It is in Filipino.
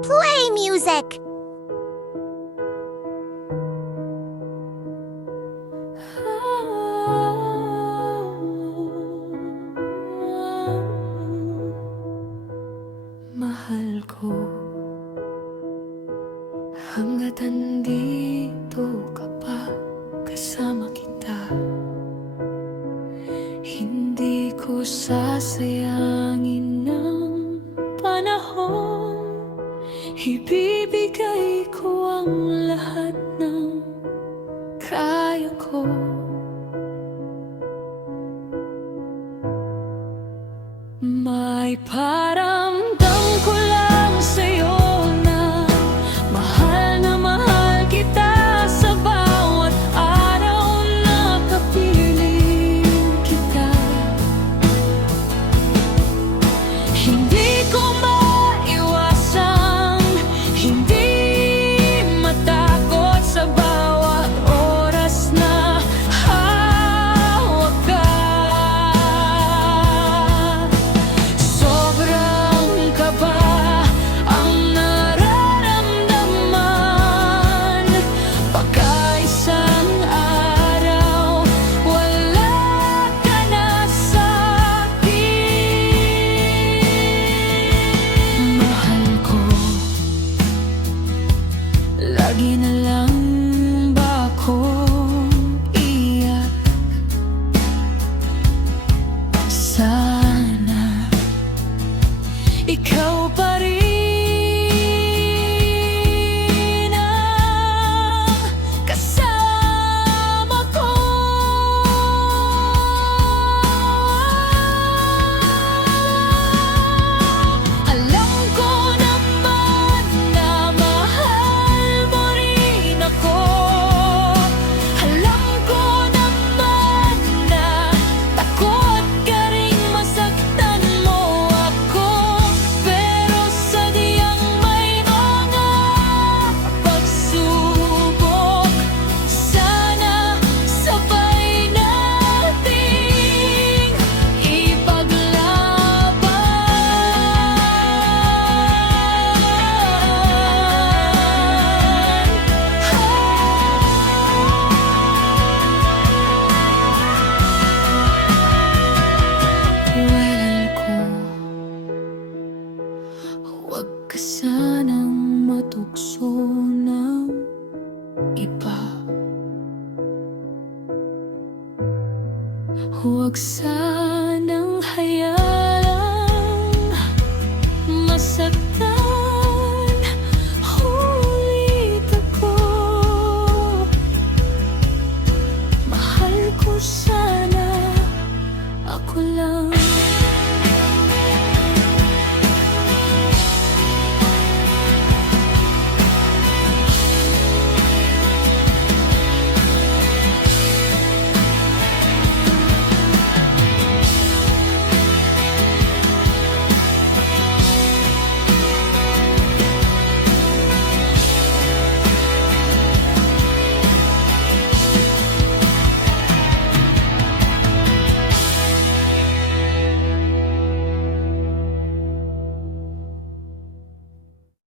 Play music! Mahal ko, hanggat andito ka pa, kasama kita. Hindi ko sasayangin ng panahon. Ibibigay ko ang lahat ng kaya ko. May paramdam ko lang sa'yo na mahal kita. Sa bawat araw na kapiling kita, hindi ko maiwasang hindi matakot sa bawat oras na hawak ka. Sobrang kaba ang nararamdaman, pagkaisang araw wala ka na sa'kin. Mahal ko, lagi na lang ba akong iyak? Sana ikaw pa rin ang kasama ko. Alam ko naman na mahal mo rin ako. Alam ko naman na takot ka ring masaktan mo ako. Pero sadyang may mga pagsubok, sana sabay nating ipaglaban. Well ko, huwag ka sanang matukso ng iba. Huwag sana